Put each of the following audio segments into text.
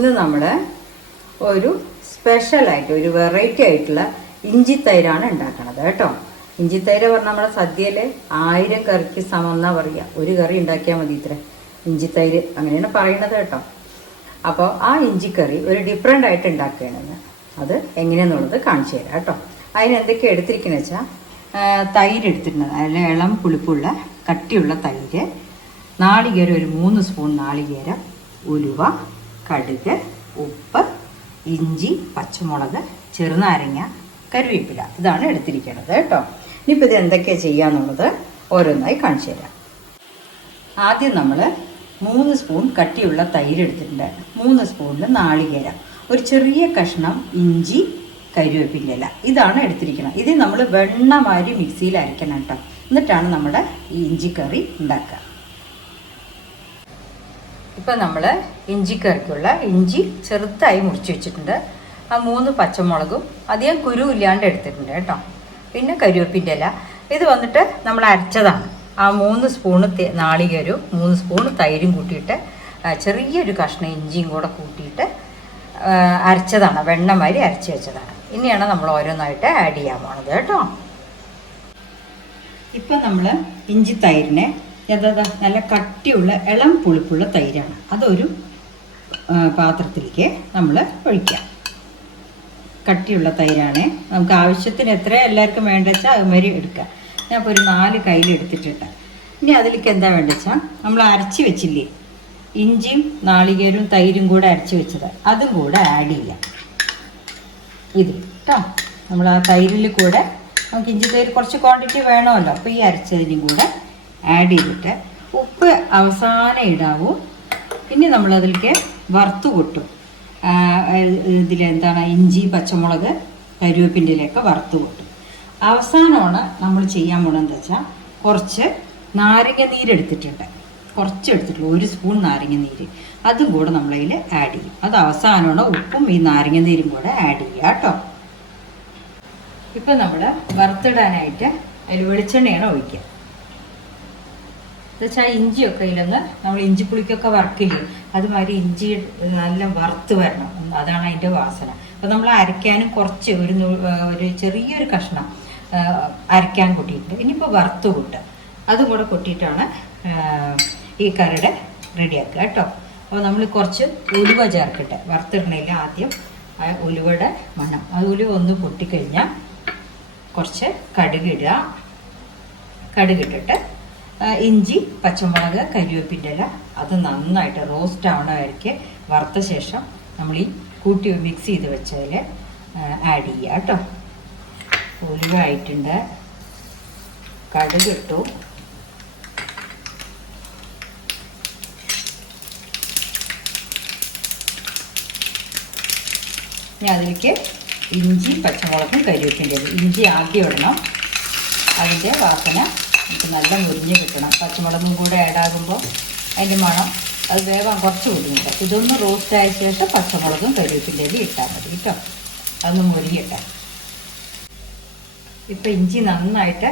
ഇന്ന് നമ്മൾ ഒരു സ്പെഷ്യലായിട്ട് ഒരു വെറൈറ്റി ആയിട്ടുള്ള ഇഞ്ചി തൈരാണ് ഉണ്ടാക്കണത് കേട്ടോ. ഇഞ്ചി തൈര് പറഞ്ഞാൽ നമ്മുടെ സദ്യയിൽ ആയിരം കറിക്ക് സമം എന്നാ പറയുക ഒരു കറി ഉണ്ടാക്കിയാൽ മതി ഇത്ര. ഇഞ്ചി തൈര് അങ്ങനെയാണ് പറയുന്നത് കേട്ടോ. അപ്പോൾ ആ ഇഞ്ചിക്കറി ഒരു ഡിഫറെന്റ് ആയിട്ട് ഉണ്ടാക്കുകയാണെന്ന് അത് എങ്ങനെയാണെന്നുള്ളത് കാണിച്ചു തരാം കേട്ടോ. അതിന് എന്തൊക്കെ എടുത്തിരിക്കുന്നത് വെച്ചാൽ തൈര് എടുത്തിട്ടുണ്ട്. അതിൽ ഇളം പുളിപ്പുള്ള കട്ടിയുള്ള തൈര് നാളികേരം ഒരു മൂന്ന് സ്പൂൺ നാളികേരം ഉലുവ കടുക് ഉപ്പ് ഇഞ്ചി പച്ചമുളക് ചെറുനാരങ്ങ കരുവേപ്പില. ഇതാണ് എടുത്തിരിക്കുന്നത് കേട്ടോ. ഇനിയിപ്പോൾ ഇത് എന്തൊക്കെയാണ് ചെയ്യാന്നുള്ളത് ഓരോന്നായി കാണിച്ചു തരാം. ആദ്യം നമ്മൾ മൂന്ന് സ്പൂൺ കട്ടിയുള്ള തൈര് എടുത്തിട്ടുണ്ട്. മൂന്ന് സ്പൂണിൽ നാളികേരം ഒരു ചെറിയ കഷ്ണം ഇഞ്ചി കരിവേപ്പിന്റെ ഇതാണ് എടുത്തിരിക്കുന്നത്. ഇത് നമ്മൾ വെണ്ണമാരി മിക്സിയിൽ അരയ്ക്കണം കേട്ടോ. എന്നിട്ടാണ് നമ്മുടെ ഈ ഇഞ്ചിക്കറി ഉണ്ടാക്കുക. ഇപ്പം നമ്മൾ ഇഞ്ചിക്കറിക്കുള്ള ഇഞ്ചി ചെറുതായി മുറിച്ച് വെച്ചിട്ടുണ്ട്. ആ മൂന്ന് പച്ചമുളകും അധികം കുരു ഇല്ലാണ്ട് എടുത്തിട്ടുണ്ട് കേട്ടോ. പിന്നെ കരിവേപ്പിന്റെ ഇല. ഇത് വന്നിട്ട് നമ്മൾ അരച്ചതാണ്. ആ മൂന്ന് സ്പൂണ് നാളികേരവും മൂന്ന് സ്പൂണ് തൈരും കൂട്ടിയിട്ട് ചെറിയൊരു കഷ്ണം ഇഞ്ചിയും കൂടെ കൂട്ടിയിട്ട് അരച്ചതാണ്. വെണ്ണമാതിരി അരച്ച് വെച്ചതാണ്. ഇനിയാണ് നമ്മൾ ഓരോന്നായിട്ട് ആഡ് ചെയ്യാൻ പോണത് കേട്ടോ. ഇപ്പം നമ്മൾ ഇഞ്ചി തൈരിനെ എന്താ? നല്ല കട്ടിയുള്ള ഇളം പുളിപ്പുള്ള തൈരാണ്. അതൊരു പാത്രത്തിലേക്ക് നമ്മൾ ഒഴിക്കാം കട്ടിയുള്ള തൈരാണ്. നമുക്ക് ആവശ്യത്തിന് എത്ര എല്ലാവർക്കും വേണ്ട വെച്ചാൽ അതുമാതിരി എടുക്കാം ഞാൻ ഇപ്പോൾ ഒരു നാല് കയ്യിൽ എടുത്തിട്ടുണ്ട്. ഇനി അതിലേക്ക് എന്താ വേണ്ട വെച്ചാൽ നമ്മൾ അരച്ച് വെച്ചില്ലേ? ഇഞ്ചിയും നാളികേരവും തൈരും കൂടെ അരച്ച് വെച്ചത്. അതും കൂടെ ആഡ് ചെയ്യാം. ഇത് കേട്ടോ നമ്മൾ ആ തൈരിൽ കൂടെ നമുക്ക് ഇഞ്ചി തൈര് കുറച്ച് ക്വാണ്ടിറ്റി വേണമല്ലോ. അപ്പോൾ ഈ അരച്ചതിനും കൂടെ ആഡ് ചെയ്തിട്ട് ഉപ്പ് അവസാനം ഇടാവൂ. പിന്നെ നമ്മൾ അതിലേക്ക് വറുത്ത് കൊട്ടും. ഇതിൽ എന്താണ്? ഇഞ്ചി പച്ചമുളക് കരുവേപ്പിന്റെ ഇലയൊക്കെ വറുത്ത് കൊട്ടും. അവസാനമാണ് നമ്മൾ ചെയ്യാൻ പോണെന്ന് വെച്ചാൽ കുറച്ച് നാരങ്ങ നീര് നീരെടുത്തിട്ടുണ്ട് കുറച്ച് എടുത്തിട്ടുള്ളൂ ഒരു സ്പൂൺ നാരങ്ങ നീര്. അതും കൂടെ നമ്മളതിൽ ആഡ് ചെയ്യും. അത് അവസാനമാണ് ഉപ്പും ഈ നാരങ്ങ നീരും കൂടെ ആഡ് ചെയ്യുക കേട്ടോ. ഇപ്പം നമ്മൾ വറുത്തിടാനായിട്ട് അതിൽ വെളിച്ചെണ്ണയാണ് ഒഴിക്കുക. എന്നുവെച്ചാൽ ഇഞ്ചിയൊക്കെ ഇല്ലെങ്കിൽ നമ്മൾ ഇഞ്ചി ഇഞ്ചിപ്പുളിക്കൊക്കെ വറക്കില്ലേ? അതുമാതിരി ഇഞ്ചി നല്ല വറുത്ത് വരണം. അതാണ് അതിന്റെ വാസന. അപ്പോൾ നമ്മൾ അരയ്ക്കാനും കുറച്ച് ഒരു ഒരു ചെറിയൊരു കഷ്ണം അരയ്ക്കാൻ കൂട്ടിയിട്ടുണ്ട്. ഇനിയിപ്പോൾ വറുത്ത് കൂട്ടുക. അതും കൂടെ കൊട്ടിയിട്ടാണ് ഈ കറിയുടെ റെഡിയാക്കുക കേട്ടോ. അപ്പോൾ നമ്മൾ കുറച്ച് ഉലുവ ചേർക്കട്ടെ. വറുത്തിടണേൽ ആദ്യം ഉലുവയുടെ മണം. ആ ഉലുവ ഒന്ന് പൊട്ടിക്കഴിഞ്ഞാൽ കുറച്ച് കടുകിടുക കടുകിട്ടിട്ട് ഇഞ്ചി പച്ചമുളക് കരിവേപ്പിന്റെ അത് നന്നായിട്ട് റോസ്റ്റ് ആവണ വറുത്ത ശേഷം നമ്മൾ ഈ കൂട്ടി മിക്സ് ചെയ്ത് വെച്ചതിൽ ആഡ് ചെയ്യുക കേട്ടോ. ഒലിവ് ആയിട്ടുണ്ട് കടുകിട്ടു ഇനി അതിലേക്ക് ഇഞ്ചി പച്ചമുളകും കരിവേപ്പിന്റെ ഇഞ്ചി ആക്കി ഇടണം. അതിന്റെ വാസന നമുക്ക് നല്ല മുരിഞ്ഞ് കിട്ടണം. പച്ചമുളകും കൂടെ ആഡാകുമ്പോൾ അതിന്റെ മണം അത് വേവാൻ കുറച്ച് ബുദ്ധിമുട്ട്. ഇതൊന്ന് റോസ്റ്റ് ആയ ശേഷം പച്ചമുളകും കരിവേപ്പിന്റെ ഇല ഇട്ടാൽ മതി കേട്ടോ. അതൊന്ന് മുരിയട്ടെ. ഇപ്പം ഇഞ്ചി നന്നായിട്ട്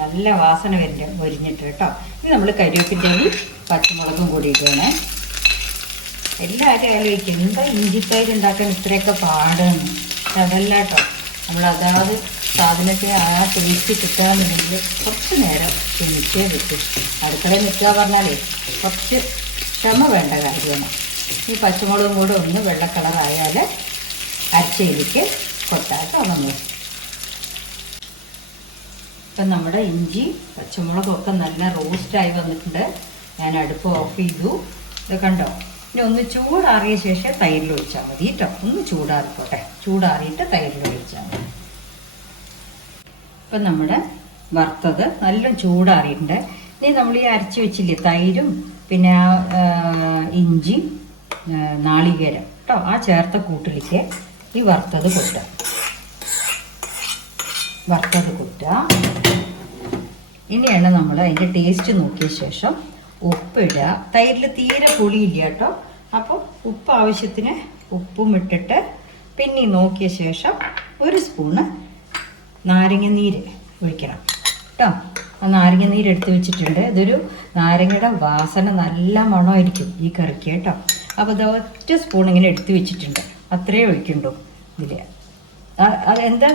നല്ല വാസന വരുന്ന മുരിഞ്ഞിട്ട് കേട്ടോ. ഇനി നമ്മൾ കരിവേപ്പിന്റെ ഇല പച്ചമുളകും കൂടി ഇടണേ എല്ലാവരും ആലോചിക്കും എന്താ ഇഞ്ചിത്തൈര് ഉണ്ടാക്കാൻ ഇത്രയൊക്കെ പക്ഷെ അതല്ല കേട്ടോ. നമ്മൾ അതാത് സാധനത്തെ ആ ടേസ്റ്റ് കിട്ടാമെന്നുണ്ടെങ്കിൽ കുറച്ച് നേരം ക്ഷമിച്ചേ പറ്റും. അടുക്കളയിൽ നിൽക്കുക പറഞ്ഞാലേ കുറച്ച് ക്ഷമ വേണ്ട കാര്യമാണ്. ഈ പച്ചമുളകും കൂടെ ഒന്ന് വെള്ള കളറായാൽ അരച്ചയിലേക്ക് നമ്മൾ ഇപ്പം നമ്മുടെ ഇഞ്ചി പച്ചമുളകൊക്കെ നല്ല റോസ്റ്റായി വന്നിട്ടുണ്ട്. ഞാൻ അടുപ്പ് ഓഫ് ചെയ്തു. ഇത് കണ്ടോ? ഇനി ഒന്ന് ചൂടാറിയ ശേഷം തൈരിൽ ഒഴിച്ചാൽ മതി. കേട്ടോ? ഒന്ന് ചൂടാറിക്കോട്ടെ. ചൂടാറിയിട്ട് തൈരിൽ ഒഴിച്ചാൽ മതി. ഇപ്പം നമ്മുടെ വറുത്തത് നല്ല ചൂടാറിയിട്ടുണ്ട്. ഇനി നമ്മൾ ഈ അരച്ച് വെച്ചില്ലേ തൈരും പിന്നെ ഇഞ്ചി നാളികേരം കേട്ടോ ആ ചേർത്ത കൂട്ടിലേക്ക് ഈ വറുത്തത് കൊട്ടുക. വറുത്തത് കൊട്ടുക. ഇനിയാണ് നമ്മൾ അതിന്റെ ടേസ്റ്റ് നോക്കിയ ശേഷം ഉപ്പിടുക തൈരിൽ തീരെ പുളിയില്ല കേട്ടോ അപ്പോൾ ഉപ്പ് ആവശ്യത്തിന് ഉപ്പും ഇട്ടിട്ട് പിന്നെ നോക്കിയ ശേഷം ഒരു സ്പൂണ് നാരങ്ങ നീര് ഒഴിക്കണം. കേട്ടോ ആ നാരങ്ങ നീര് എടുത്ത് വെച്ചിട്ടുണ്ട്. ഇതൊരു നാരങ്ങയുടെ വാസന നല്ല മണമായിരിക്കും ഈ കറിക്ക് കേട്ടോ അപ്പോൾ ഇത് ഒറ്റ സ്പൂൺ ഇങ്ങനെ എടുത്ത് വെച്ചിട്ടുണ്ട്. അത്രേ ഒഴിക്കണ്ടു ഇതിൽ അത് എന്താ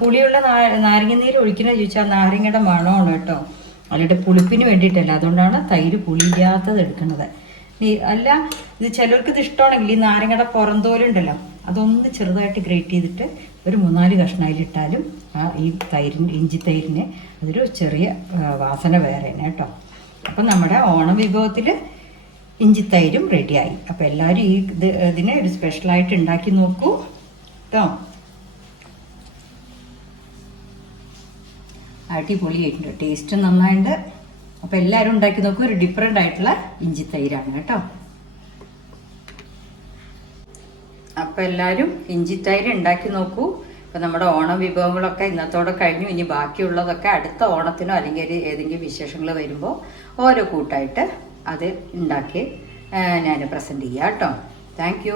പുളിയുള്ള നാരങ്ങ നാരങ്ങനീര് ഒഴിക്കുന്നത് ചോദിച്ചാൽ നാരങ്ങയുടെ മണമാണ് കേട്ടോ അല്ലാണ്ട് പുളിപ്പിന് വേണ്ടിയിട്ടല്ല. അതുകൊണ്ടാണ് തൈര് പുളിയില്ലാത്തത് എടുക്കുന്നത്. അല്ല ഇത് ചിലർക്ക് ഇത് ഇഷ്ടമാണെങ്കിൽ ഈ നാരങ്ങയുടെ പുറന്തോലുണ്ടല്ലോ അതൊന്ന് ചെറുതായിട്ട് ഗ്രേറ്റ് ചെയ്തിട്ട് ഒരു മൂന്നാൽ കഷ്ണയിലിട്ടാലും ആ ഈ തൈരിന് ഇഞ്ചി തൈരിന് അതൊരു ചെറിയ വാസന വേറെ തന്നെ കേട്ടോ. അപ്പം നമ്മുടെ ഓണം വിഭവത്തിൽ ഇഞ്ചിത്തൈരും റെഡിയായി. അപ്പോൾ എല്ലാവരും ഈ ഇത് ഇതിനെ ഒരു സ്പെഷ്യലായിട്ട് ഉണ്ടാക്കി നോക്കൂ കേട്ടോ. അടിപൊളിയായിട്ടുണ്ട് ടേസ്റ്റ് നന്നായിട്ടുണ്ട് അപ്പോൾ എല്ലാവരും ഉണ്ടാക്കി നോക്കൂ. ഒരു ഡിഫറെന്റ് ആയിട്ടുള്ള ഇഞ്ചിത്തൈരാണ് കേട്ടോ. അപ്പോൾ എല്ലാവരും ഇഞ്ചിത്തൈര് ഉണ്ടാക്കി നോക്കൂ. ഇപ്പം നമ്മുടെ ഓണം വിഭവങ്ങളൊക്കെ ഇന്നത്തോടെ കഴിഞ്ഞു. ഇനി ബാക്കിയുള്ളതൊക്കെ അടുത്ത ഓണത്തിനോ അല്ലെങ്കിൽ ഏതെങ്കിലും വിശേഷങ്ങൾ വരുമ്പോൾ ഓരോ കൂട്ടായിട്ട് അത് ഉണ്ടാക്കി ഞാൻ പ്രസന്റ് ചെയ്യാം കേട്ടോ താങ്ക്